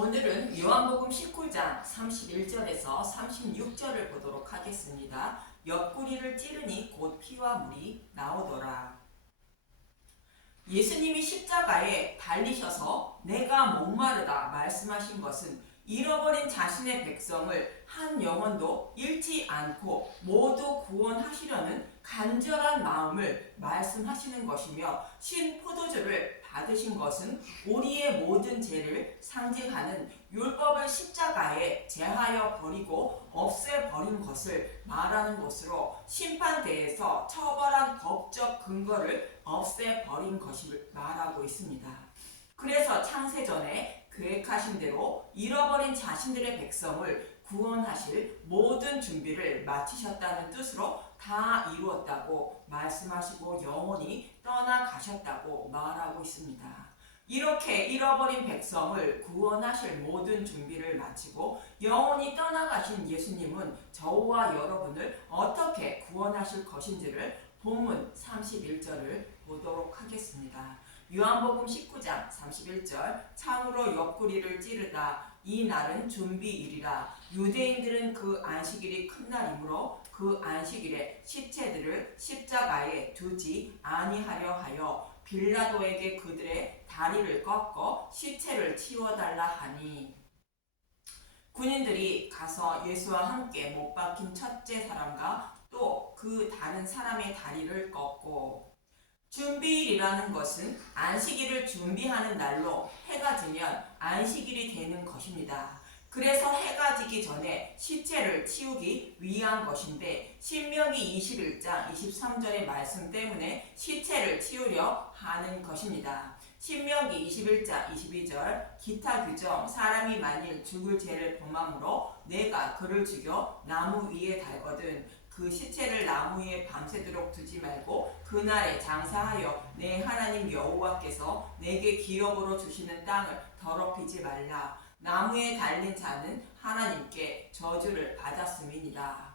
오늘은 요한복음 19장 31절에서 36절을 보도록 하겠습니다. 옆구리를 찌르니 곧 피와 물이 나오더라. 예수님이 십자가에 달리셔서 내가 목마르다 말씀하신 것은 잃어버린 자신의 백성을 한 영혼도 잃지 않고 모두 구원하시려는 간절한 마음을 말씀하시는 것이며, 신 포도주를 받으신 것은 우리의 모든 죄를 상징하는 율법을 십자가에 제하여 버리고 없애버린 것을 말하는 것으로, 심판대에서 처벌한 법적 근거를 없애버린 것을 말하고 있습니다. 그래서 창세전에 계획하신 대로 잃어버린 자신들의 백성을 구원하실 모든 준비를 마치셨다는 뜻으로 다 이루었다고 말씀하시고 영원히 떠나가셨다고 말하고 있습니다. 이렇게 잃어버린 백성을 구원하실 모든 준비를 마치고 영원히 떠나가신 예수님은 저와 여러분을 어떻게 구원하실 것인지를 본문 31절을 보도록 하겠습니다. 요한복음 19장 31절, 참으로 옆구리를 찌르다 이 날은 준비일이라. 유대인들은 그 안식일이 큰 날이므로 그 안식일에 시체들을 십자가에 두지 아니하려 하여 빌라도에게 그들의 다리를 꺾어 시체를 치워달라 하니, 군인들이 가서 예수와 함께 못 박힌 첫째 사람과 또 그 다른 사람의 다리를 꺾고, 준비일이라는 것은 안식일을 준비하는 날로 해가 지면 안식일이 되는 것입니다. 그래서 해가 지기 전에 시체를 치우기 위한 것인데, 신명기 21장 23절의 말씀 때문에 시체를 치우려 하는 것입니다. 신명기 21장 22절, 기타 규정, 사람이 만일 죽을 죄를 범함으로 내가 그를 죽여 나무 위에 달거든 그 시체를 나무 위에 밤새도록 두지 말고 그날에 장사하여 내 하나님 여호와께서 내게 기업으로 주시는 땅을 더럽히지 말라. 나무에 달린 자는 하나님께 저주를 받았음이니라.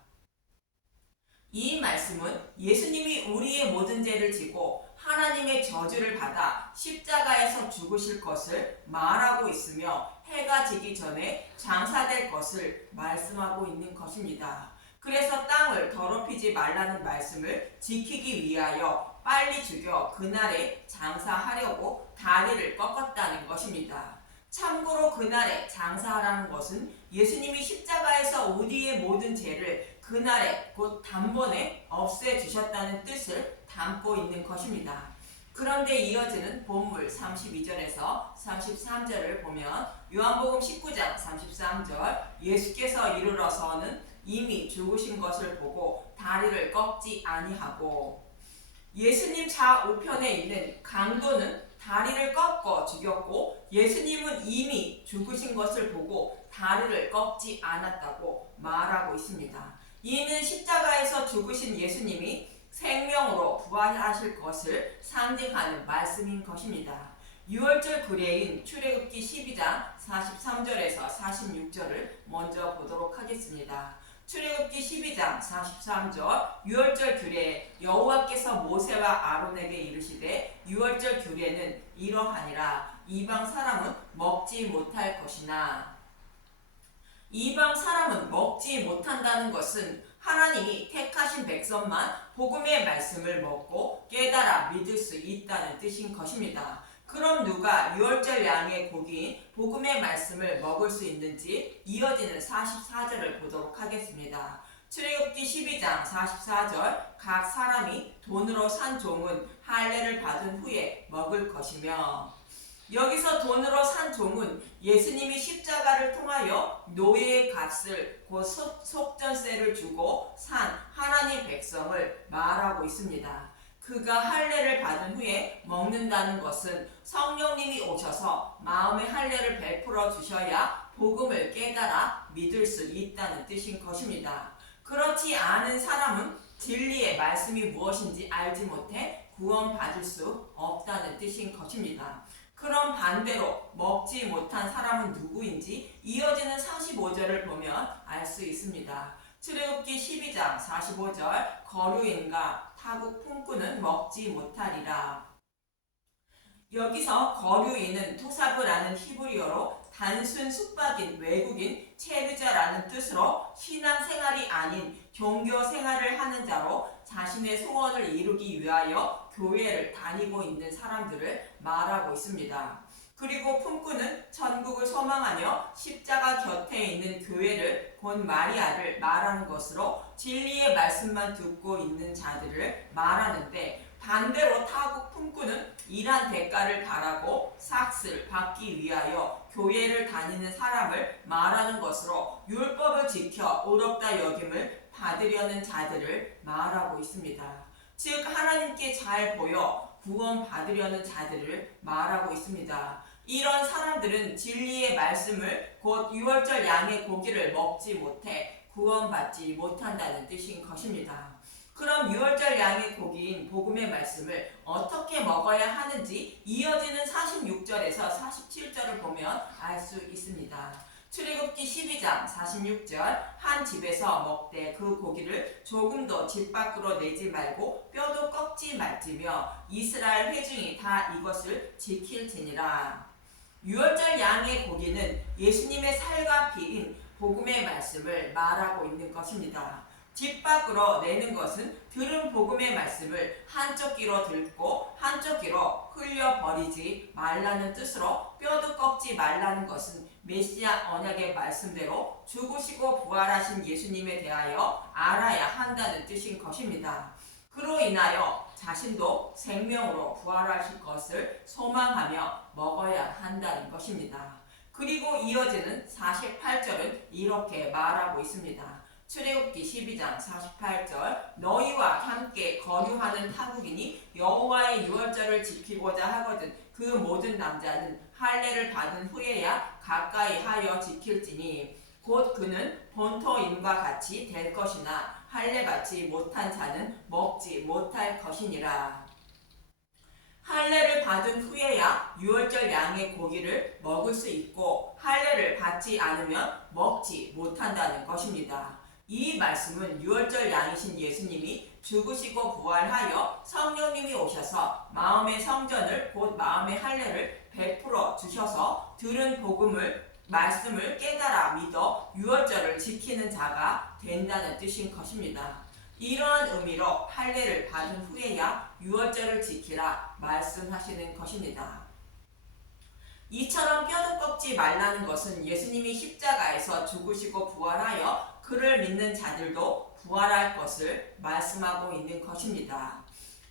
이 말씀은 예수님이 우리의 모든 죄를 지고 하나님의 저주를 받아 십자가에서 죽으실 것을 말하고 있으며, 해가 지기 전에 장사될 것을 말씀하고 있는 것입니다. 그래서 땅을 더럽히지 말라는 말씀을 지키기 위하여 빨리 죽여 그날에 장사하려고 다리를 꺾었다는 것입니다. 참고로 그날에 장사하라는 것은 예수님이 십자가에서 우리의 모든 죄를 그날에 곧 단번에 없애주셨다는 뜻을 담고 있는 것입니다. 그런데 이어지는 본문 32절에서 33절을 보면, 요한복음 19장 33절, 예수께서 이르러서는 이미 죽으신 것을 보고 다리를 꺾지 아니하고, 예수님 좌우편에 있는 강도는 다리를 꺾어 죽였고 예수님은 이미 죽으신 것을 보고 다리를 꺾지 않았다고 말하고 있습니다. 이는 십자가에서 죽으신 예수님이 생명으로 부활하실 것을 상징하는 말씀인 것입니다. 6월절 규례인 출애굽기 12장 43절에서 46절을 먼저 보도록 하겠습니다. 출애굽기 12장 43절, 유월절 규례, 여호와께서 모세와 아론에게 이르시되 유월절 규례는 이러하니라. 이방 사람은 먹지 못할 것이나. 이방 사람은 먹지 못한다는 것은 하나님이 택하신 백성만 복음의 말씀을 먹고 깨달아 믿을 수 있다는 뜻인 것입니다. 그럼 누가 유월절 양의 고기인 복음의 말씀을 먹을 수 있는지 이어지는 44절을 보도록 하겠습니다. 출애굽기 12장 44절, 각 사람이 돈으로 산 종은 할례를 받은 후에 먹을 것이며, 여기서 돈으로 산 종은 예수님이 십자가를 통하여 노예의 값을 곧 속전세를 주고 산 하나님 백성을 말하고 있습니다. 그가 할례를 받은 후에 먹는다는 것은 성령님이 오셔서 마음의 할례를 베풀어 주셔야 복음을 깨달아 믿을 수 있다는 뜻인 것입니다. 그렇지 않은 사람은 진리의 말씀이 무엇인지 알지 못해 구원받을 수 없다는 뜻인 것입니다. 그럼 반대로 먹지 못한 사람은 누구인지 이어지는 45절을 보면 알 수 있습니다. 출애굽기 12장 45절, 거류인과 타국 품꾼은 먹지 못하리라. 여기서 거류인은 토사브라는 히브리어로 단순 숙박인 외국인 체르자라는 뜻으로 신앙생활이 아닌 종교생활을 하는 자로 자신의 소원을 이루기 위하여 교회를 다니고 있는 사람들을 말하고 있습니다. 그리고 품꾼은 천국을 소망하며 십자가 곁에 있는 교회를 곧 마리아를 말하는 것으로 진리의 말씀만 듣고 있는 자들을 말하는데, 반대로 타국 품꾼은 일한 대가를 바라고 삭스를 받기 위하여 교회를 다니는 사람을 말하는 것으로 율법을 지켜 의롭다 여김을 받으려는 자들을 말하고 있습니다. 즉 하나님께 잘 보여 구원 받으려는 자들을 말하고 있습니다. 이런 사람들은 진리의 말씀을 곧 유월절 양의 고기를 먹지 못해 구원받지 못한다는 뜻인 것입니다. 그럼 유월절 양의 고기인 복음의 말씀을 어떻게 먹어야 하는지 이어지는 46절에서 47절을 보면 알 수 있습니다. 출애굽기 12장 46절, 한 집에서 먹되 그 고기를 조금도 집 밖으로 내지 말고 뼈도 꺾지 말지며 이스라엘 회중이 다 이것을 지킬지니라. 유월절 양의 고기는 예수님의 살과 피인 복음의 말씀을 말하고 있는 것입니다. 집 밖으로 내는 것은 들은 복음의 말씀을 한쪽 귀로 듣고 한쪽 귀로 흘려버리지 말라는 뜻으로 뼈도 꺾지 말라는 것은 메시아 언약의 말씀대로 죽으시고 부활하신 예수님에 대하여 알아야 한다는 뜻인 것입니다. 그로 인하여 자신도 생명으로 부활하실 것을 소망하며 먹어야 한다는 것입니다. 그리고 이어지는 48절은 이렇게 말하고 있습니다. 출애굽기 12장 48절, 너희와 함께 거류하는 타국인이 여호와의 유월절을 지키고자 하거든 그 모든 남자는 할례를 받은 후에야 가까이 하여 지킬지니 곧 그는 본토인과 같이 될 것이나 할례 받지 못한 자는 먹지 못할 것이니라. 할례를 받은 후에야 유월절 양의 고기를 먹을 수 있고 할례를 받지 않으면 먹지 못한다는 것입니다. 이 말씀은 유월절 양이신 예수님이 죽으시고 부활하여 성령님이 오셔서 마음의 성전을 곧 마음의 할례를 베풀어 주셔서 들은 말씀을 깨달아 믿어 유월절을 지키는 자가 된다는 뜻인 것입니다. 이러한 의미로 할례를 받은 후에야 유월절을 지키라 말씀하시는 것입니다. 이처럼 뼈도 꺾지 말라는 것은 예수님이 십자가에서 죽으시고 부활하여 그를 믿는 자들도 부활할 것을 말씀하고 있는 것입니다.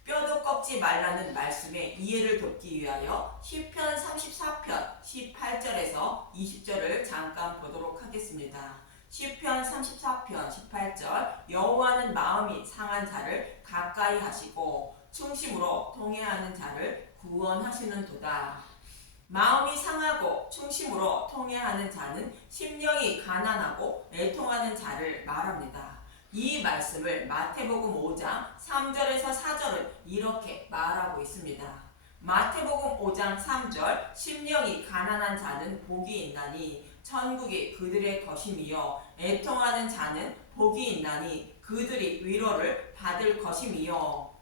뼈도 꺾지 말라는 말씀의 이해를 돕기 위하여 시편 34편 18절에서 20절을 잠깐 보도록 하겠습니다. 시편 34편 18절, 여호와는 마음이 상한 자를 가까이 하시고 충심으로 통회하는 자를 구원하시는도다. 마음이 상하고 충심으로 통회하는 자는 심령이 가난하고 애통하는 자를 말합니다. 이 말씀을 마태복음 5장 3절에서 4절은 이렇게 말하고 있습니다. 마태복음 5장 3절, 심령이 가난한 자는 복이 있나니 천국이 그들의 것임이요 애통하는 자는 복이 있나니 그들이 위로를 받을 것임이요.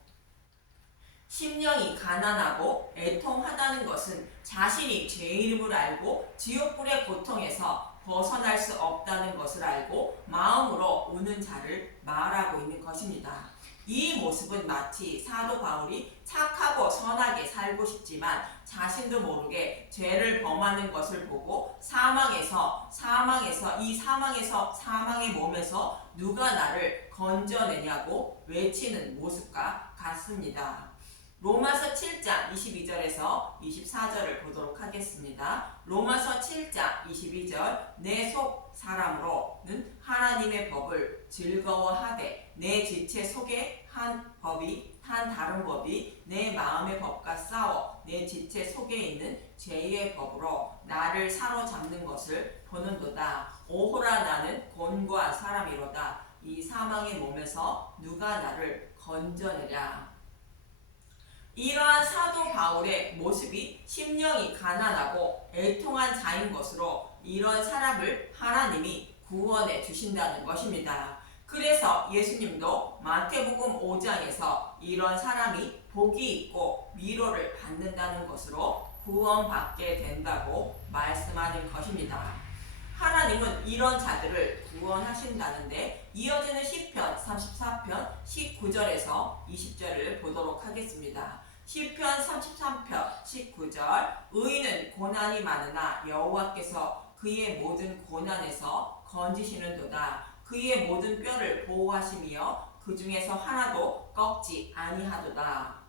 심령이 가난하고 애통하다는 것은 자신이 죄의 이름을 알고 지옥불의 고통에서 벗어날 수 없다는 것을 알고 마음으로 우는 자를 말하고 있는 것입니다. 이 모습은 마치 사도 바울이 착하고 선하게 살고 싶지만 자신도 모르게 죄를 범하는 것을 보고 사망의 몸에서 누가 나를 건져내냐고 외치는 모습과 같습니다. 로마서 7장 22절에서 24절을 보도록 하겠습니다. 로마서 7장 22절, 내 속 사람으로는 하나님의 법을 즐거워하되 내 지체 속에 한 다른 법이 내 마음의 법과 싸워 내 지체 속에 있는 죄의 법으로 나를 사로잡는 것을 보는도다. 오호라, 나는 곤고한 사람이로다. 이 사망의 몸에서 누가 나를 건져내랴. 이러한 사도 바울의 모습이 심령이 가난하고 애통한 자인 것으로 이런 사람을 하나님이 구원해 주신다는 것입니다. 그래서 예수님도 마태복음 5장에서 이런 사람이 복이 있고 위로를 받는다는 것으로 구원받게 된다고 말씀하는 것입니다. 하나님은 이런 자들을 구원하신다는데 이어지는 시편 34편 19절에서 20절을 보도록 하겠습니다. 시편 33편 19절 의인은 고난이 많으나 여호와께서 그의 모든 고난에서 건지시는도다. 그의 모든 뼈를 보호하시며 그 중에서 하나도 꺾지 아니하도다.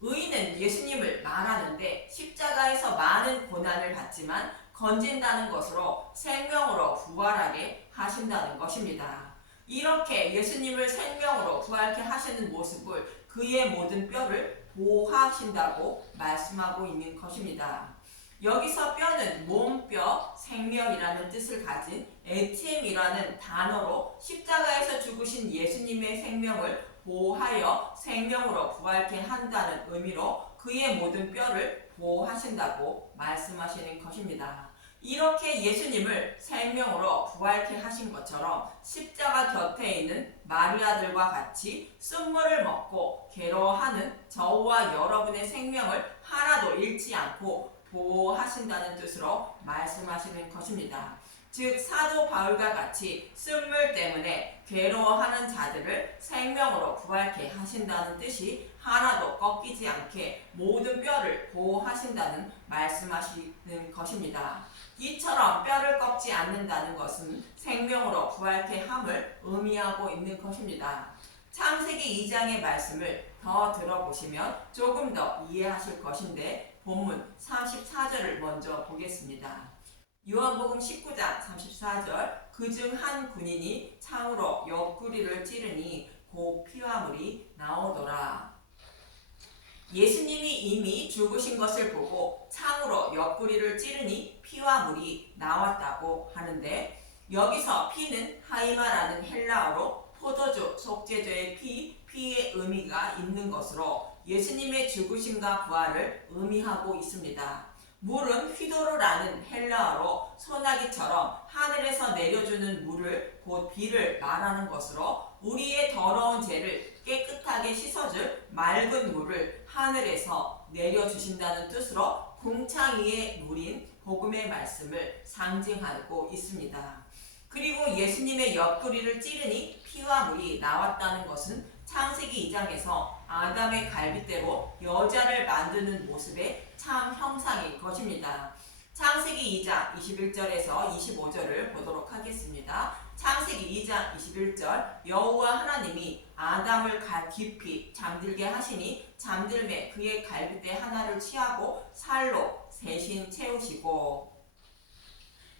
의인은 예수님을 말하는데 십자가에서 많은 고난을 받지만 건진다는 것으로 생명으로 부활하게 하신다는 것입니다. 이렇게 예수님을 생명으로 부활케 하시는 모습을 그의 모든 뼈를 보호하신다고 말씀하고 있는 것입니다. 여기서 뼈는 몸뼈, 생명이라는 뜻을 가진 에티엠이라는 단어로 십자가에서 죽으신 예수님의 생명을 보호하여 생명으로 부활케 한다는 의미로 그의 모든 뼈를 보호하신다고 말씀하시는 것입니다. 이렇게 예수님을 생명으로 부활케 하신 것처럼 십자가 곁에 있는 마리아들과 같이 쓴물을 먹고 괴로워하는 저와 여러분의 생명을 하나도 잃지 않고 보호하신다는 뜻으로 말씀하시는 것입니다. 즉 사도 바울과 같이 쓴물 때문에 괴로워하는 자들을 생명으로 부활케 하신다는 뜻이 하나도 꺾이지 않게 모든 뼈를 보호하신다는 말씀하시는 것입니다. 이처럼 뼈를 꺾지 않는다는 것은 생명으로 부활케 함을 의미하고 있는 것입니다. 창세기 2장의 말씀을 더 들어보시면 조금 더 이해하실 것인데 본문 34절을 먼저 보겠습니다. 요한복음 19장 34절 그중 한 군인이 창으로 옆구리를 찌르니 곧 피와 물이 나오더라. 예수님이 이미 죽으신 것을 보고 창으로 옆구리를 찌르니 피와 물이 나왔다고 하는데 여기서 피는 하이마라는 헬라어로 포도주, 속죄제의 피의 의미가 있는 것으로 예수님의 죽으심과 부활을 의미하고 있습니다. 물은 휘도르라는 헬라어로 소나기처럼 하늘에서 내려주는 물을 곧 비를 말하는 것으로 우리의 더러운 죄를 깨끗하게 씻어줄 맑은 물을 하늘에서 내려주신다는 뜻으로 궁창 위의 물인 복음의 말씀을 상징하고 있습니다. 그리고 예수님의 옆구리를 찌르니 피와 물이 나왔다는 것은 창세기 2장에서 아담의 갈빗대로 여자를 만드는 모습의 참 형상인 것입니다. 창세기 2장 21절에서 25절을 보도록 하겠습니다. 창세기 2장 21절 여호와 하나님이 아담을 깊이 잠들게 하시니 잠들매 그의 갈빗대 하나를 취하고 살로 대신 채우시고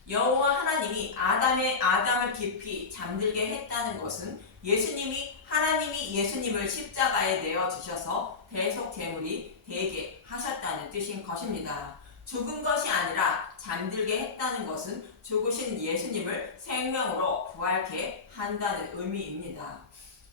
여호와 하나님이 아담을 깊이 잠들게 했다는 것은 하나님이 예수님을 십자가에 내어 주셔서 대속 제물이 되게 하셨다는 뜻인 것입니다. 죽은 것이 아니라 잠들게 했다는 것은 죽으신 예수님을 생명으로 부활케 한다는 의미입니다.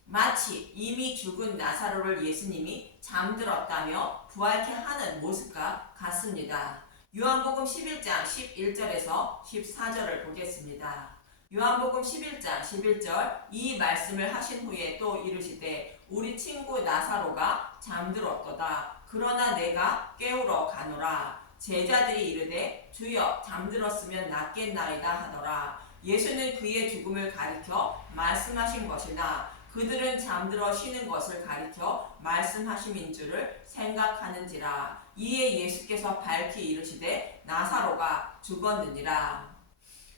마치 이미 죽은 나사로를 예수님이 잠들었다며 부활케 하는 모습과 같습니다. 요한복음 11장 11절에서 14절을 보겠습니다. 요한복음 11장 11절 이 말씀을 하신 후에 또 이르시되 우리 친구 나사로가 잠들었도다. 그러나 내가 깨우러 가노라. 제자들이 이르되 주여 잠들었으면 낫겠나이다 하더라. 예수는 그의 죽음을 가리켜 말씀하신 것이나 그들은 잠들어 쉬는 것을 가리켜 말씀하심인 줄을 생각하는지라. 이에 예수께서 밝히 이르시되 나사로가 죽었느니라.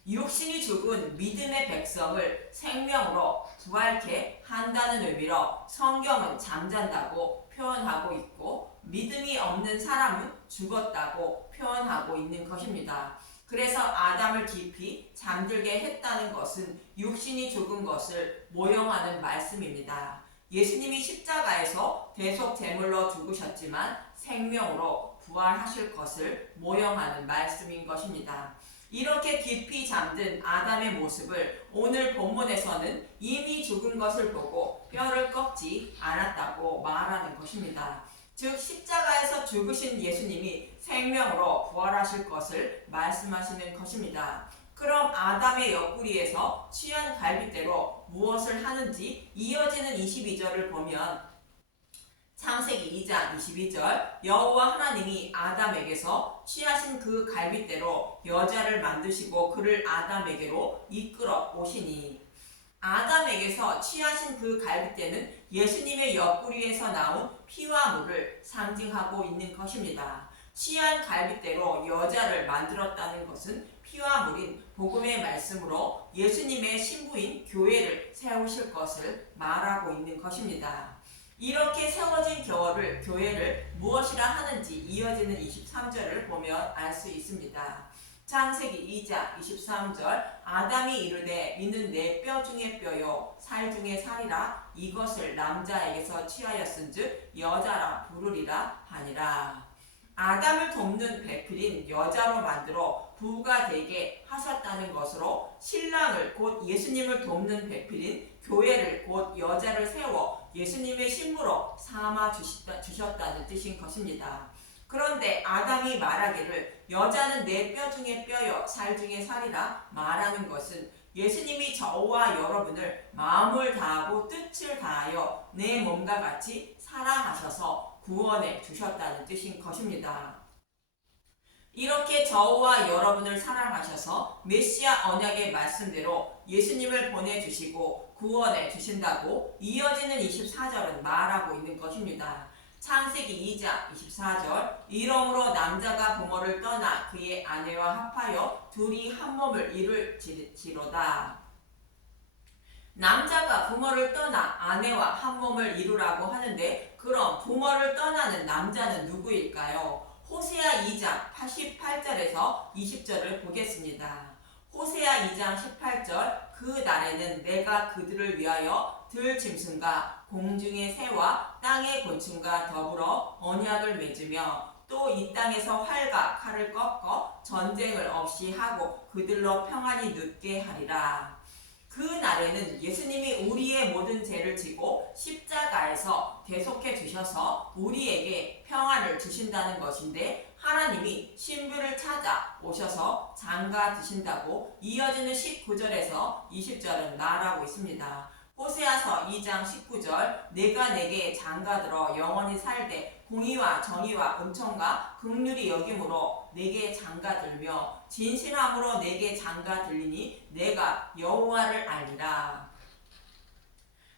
육신이 죽은 믿음의 백성을 생명으로 부활케 한다는 의미로 성경은 잠잔다고 표현하고 있고 믿음이 없는 사람은 죽었다고 표현하고 있는 것입니다. 그래서 아담을 깊이 잠들게 했다는 것은 육신이 죽은 것을 모형하는 말씀입니다. 예수님이 십자가에서 대속 제물로 죽으셨지만 생명으로 부활하실 것을 모형하는 말씀인 것입니다. 이렇게 깊이 잠든 아담의 모습을 오늘 본문에서는 이미 죽은 것을 보고 뼈를 꺾지 않았다고 말하는 것입니다. 즉 십자가에서 죽으신 예수님이 생명으로 부활하실 것을 말씀하시는 것입니다. 그럼 아담의 옆구리에서 취한 갈빗대로 무엇을 하는지 이어지는 22절을 보면 창세기 2장 22절 여호와 하나님이 아담에게서 취하신 그 갈빗대로 여자를 만드시고 그를 아담에게로 이끌어 오시니 아담에게서 취하신 그 갈빗대는 예수님의 옆구리에서 나온 피와 물을 상징하고 있는 것입니다. 취한 갈빗대로 여자를 만들었다는 것은 피와 물인 복음의 말씀으로 예수님의 신부인 교회를 세우실 것을 말하고 있는 것입니다. 이렇게 세워진 교회를 무엇이라 하는지 이어지는 23절을 보면 알 수 있습니다. 창세기 2장 23절 아담이 이르되 이는 내 뼈 중에 뼈요 살 중에 살이라 이것을 남자에게서 취하였은즉 여자라 부르리라 하니라. 아담을 돕는 배필인 여자로 만들어 부가 되게 하셨다는 것으로 신랑을 곧 예수님을 돕는 배필인 교회를 곧 여자를 세워 예수님의 신부로 삼아 주셨다는 뜻인 것입니다. 그런데 아담이 말하기를 여자는 내 뼈 중에 뼈요 살 중에 살이라 말하는 것은 예수님이 저와 여러분을 마음을 다하고 뜻을 다하여 내 몸과 같이 사랑하셔서 구원해 주셨다는 뜻인 것입니다. 이렇게 저와 여러분을 사랑하셔서 메시아 언약의 말씀대로 예수님을 보내주시고 구원해 주신다고 이어지는 24절은 말하고 있는 것입니다. 창세기 2장 24절 이러므로 남자가 부모를 떠나 그의 아내와 합하여 둘이 한 몸을 이룰지로다. 남자가 부모를 떠나 아내와 한 몸을 이루라고 하는데 그럼 부모를 떠나는 남자는 누구일까요? 호세아 2장 88절에서 20절을 보겠습니다. 호세아 2장 18절 그 날에는 내가 그들을 위하여 들짐승과 공중의 새와 땅의 곤충과 더불어 언약을 맺으며 또 이 땅에서 활과 칼을 꺾어 전쟁을 없이 하고 그들로 평안히 눕게 하리라. 그 날에는 예수님이 우리의 모든 죄를 지고 십자가에서 대속해 주셔서 우리에게 평안을 주신다는 것인데 하나님이 신부를 찾아 오셔서 장가 드신다고 이어지는 19절에서 20절은 말하고 있습니다. 호세아서 2장 19절 내가 내게 장가들어 영원히 살되 공의와 정의와 은총과 긍휼이 여김으로 내게 장가들며 진실함으로 내게 장가들리니 내가 여호와를 알리라.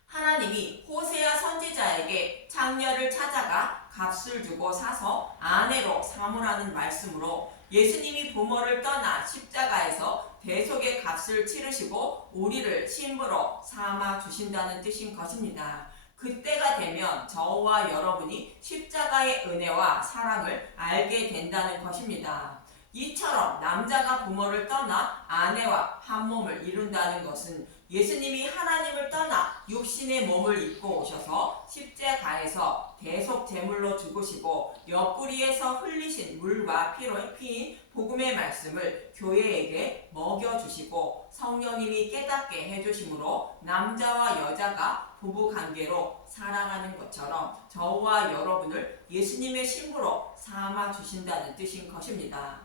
하나님이 호세아 선지자에게 창녀를 찾아가 값을 주고 사서 아내로 삼으라는 말씀으로 예수님이 부모를 떠나 십자가에서 대속의 값을 치르시고 우리를 신부로 삼아 주신다는 뜻인 것입니다. 그때가 되면 저와 여러분이 십자가의 은혜와 사랑을 알게 된다는 것입니다. 이처럼 남자가 부모를 떠나 아내와 한 몸을 이룬다는 것은 예수님이 하나님을 떠나 육신의 몸을 입고 오셔서 십자가에서 대속 제물로 죽으시고 옆구리에서 흘리신 물과 피인 복음의 말씀을 교회에게 먹여주시고 성령님이 깨닫게 해주심으로 남자와 여자가 부부관계로 사랑하는 것처럼 저와 여러분을 예수님의 신부로 삼아 주신다는 뜻인 것입니다.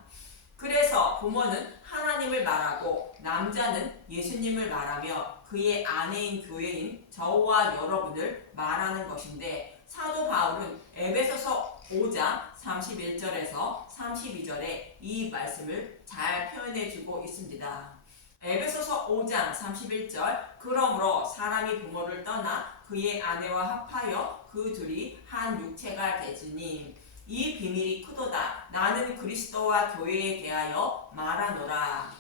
그래서 부모는 하나님을 말하고 남자는 예수님을 말하며 그의 아내인 교회인 저와 여러분을 말하는 것인데 사도 바울은 에베소서 5장 31절에서 32절에 이 말씀을 잘 표현해 주고 있습니다. 에베소서 5장 31절 그러므로 사람이 부모를 떠나 그의 아내와 합하여 그 둘이 한 육체가 되지니 이 비밀이 크도다. 나는 그리스도와 교회에 대하여 말하노라.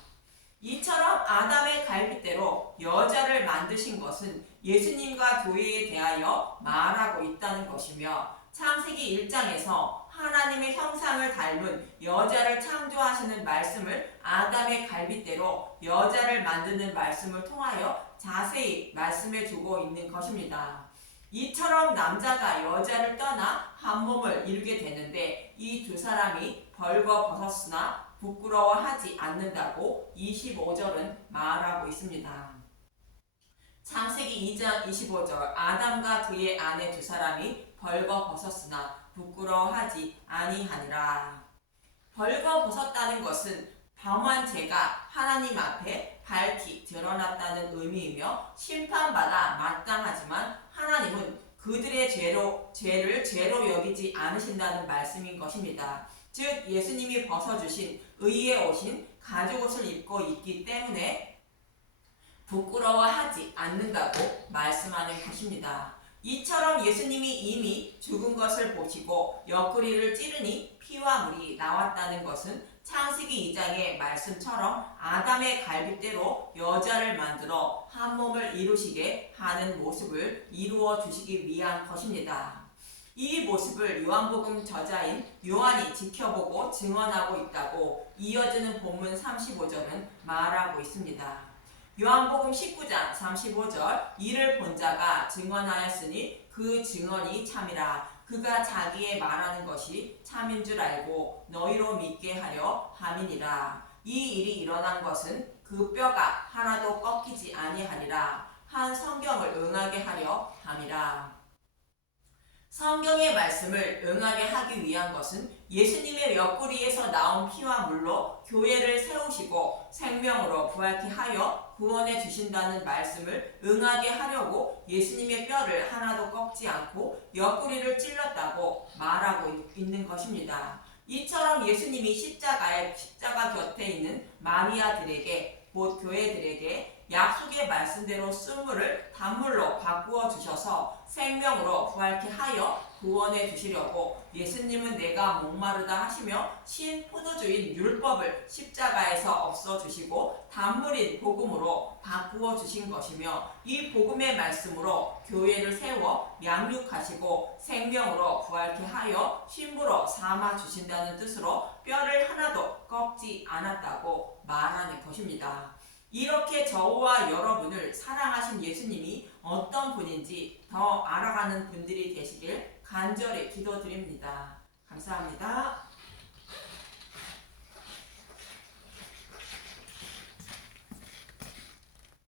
이처럼 아담의 갈빗대로 여자를 만드신 것은 예수님과 교회에 대하여 말하고 있다는 것이며 창세기 1장에서 하나님의 형상을 닮은 여자를 창조하시는 말씀을 아담의 갈빗대로 여자를 만드는 말씀을 통하여 자세히 말씀해 주고 있는 것입니다. 이처럼 남자가 여자를 떠나 한 몸을 이루게 되는데 이 두 사람이 벌거벗었으나 부끄러워하지 않는다고 25절은 말하고 있습니다. 창세기 2장 25절 아담과 그의 아내 두 사람이 벌거벗었으나 부끄러워하지 아니하니라. 벌거벗었다는 것은 범한 죄가 하나님 앞에 밝히 드러났다는 의미이며 심판받아 마땅하지만 하나님은 그들의 죄를 죄로 여기지 않으신다는 말씀인 것입니다. 즉 예수님이 벗어주신 의의 옷인 가죽옷을 입고 있기 때문에 부끄러워하지 않는다고 말씀하는 것입니다. 이처럼 예수님이 이미 죽은 것을 보시고 옆구리를 찌르니 피와 물이 나왔다는 것은 창세기 2장의 말씀처럼 아담의 갈빗대로 여자를 만들어 한 몸을 이루시게 하는 모습을 이루어 주시기 위한 것입니다. 이 모습을 요한복음 저자인 요한이 지켜보고 증언하고 있다고 이어지는 본문 35절은 말하고 있습니다. 요한복음 19장 35절 이를 본 자가 증언하였으니 그 증언이 참이라. 그가 자기의 말하는 것이 참인 줄 알고 너희로 믿게 하려 함이니라. 이 일이 일어난 것은 그 뼈가 하나도 꺾이지 아니하리라 한 성경을 응하게 하려 함이라. 성경의 말씀을 응하게 하기 위한 것은 예수님의 옆구리에서 나온 피와 물로 교회를 세우시고 생명으로 부활케 하여 구원해 주신다는 말씀을 응하게 하려고 예수님의 뼈를 하나도 꺾지 않고 옆구리를 찔렀다고 말하고 있는 것입니다. 이처럼 예수님이 십자가 곁에 있는 마리아들에게 곧 교회들에게 약속의 말씀대로 쓴물을 단물로 바꾸어 주셔서 생명으로 부활케 하여 구원해 주시려고 예수님은 내가 목마르다 하시며 신 포도주인 율법을 십자가에서 없어 주시고 단물인 복음으로 바꾸어 주신 것이며 이 복음의 말씀으로 교회를 세워 양육하시고 생명으로 부활케 하여 신부로 삼아 주신다는 뜻으로 뼈를 하나도 꺾지 않았다고 말하는 것입니다. 이렇게 저와 여러분을 사랑하신 예수님이 어떤 분인지 더 알아가는 분들이 되시길 간절히 기도드립니다. 감사합니다.